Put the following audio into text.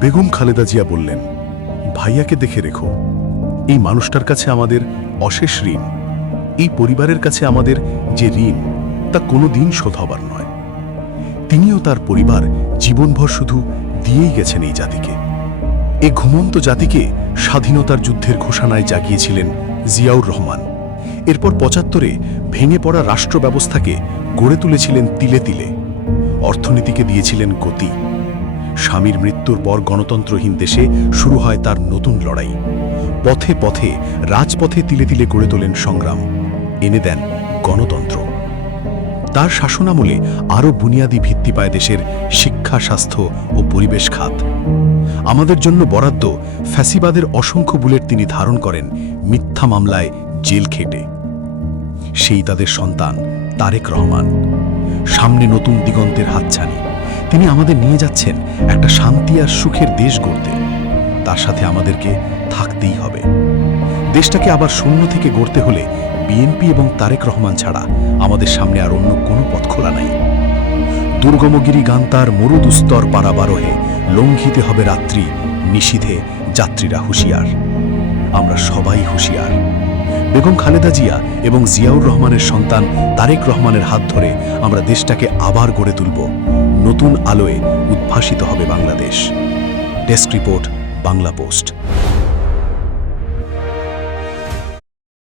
বেগম খালেদা জিয়া বললেন, ভাইয়াকে দেখে রেখো। এই মানুষটার কাছে আমাদের অশেষ ঋণ। এই পরিবারের কাছে আমাদের যে ঋণ, তা কোনোদিন শোধ হবার নয়। তিনিও তার পরিবার জীবনভর শুধু দিয়েই গেছেন এই জাতিকে। এ ঘুমন্ত জাতিকে স্বাধীনতার যুদ্ধের ঘোষণায় জাগিয়েছিলেন জিয়াউর রহমান। এরপর ৭৫-এ ভেঙে পড়া রাষ্ট্র ব্যবস্থাকে গড়ে তুলেছিলেন তিলে তিলে। অর্থনীতিকে দিয়েছিলেন গতি। স্বামীর মৃত্যুর পর গণতন্ত্রহীন দেশে শুরু হয় তার নতুন লড়াই। পথে পথে রাজপথে তিলে তিলে গড়ে তোলেন সংগ্রাম, এনে দেন গণতন্ত্র। তার শাসনামলে আরও বুনিয়াদী ভিত্তি পায় দেশের শিক্ষা, স্বাস্থ্য ও পরিবেশ খাত। আমাদের জন্য বরাদ্দ ফ্যাসিবাদের অসংখ্য বুলেট তিনি ধারণ করেন মিথ্যা মামলায় জেল খেটে। সেই তাদের সন্তান তারেক রহমান। সামনে নতুন দিগন্তের হাতছানি। তিনি আমাদের নিয়ে যাচ্ছেন একটা শান্তি আর সুখের দেশ গড়তে। তার সাথে আমাদেরকে থাকতেই হবে। দেশটাকে আবার শূন্য থেকে গড়তে হলে বিএনপি এবং তারেক রহমান ছাড়া আমাদের সামনে আর অন্য কোনো পথ খোলা নাই। দুর্গমগিরি গান্তার মরুদুস্তর পারাবারোহে লঙ্ঘিতে হবে রাত্রি, নিশীথে যাত্রীরা হুঁশিয়ার। আমরা সবাই হুঁশিয়ার। বেগম খালেদা জিয়া এবং জিয়াউর রহমানের সন্তান তারেক রহমানের হাত ধরে আমরা দেশটাকে আবার গড়ে তুলব। নতুন আলোয় উদ্ভাসিত হবে Bangladesh. Desk report, Bangla post.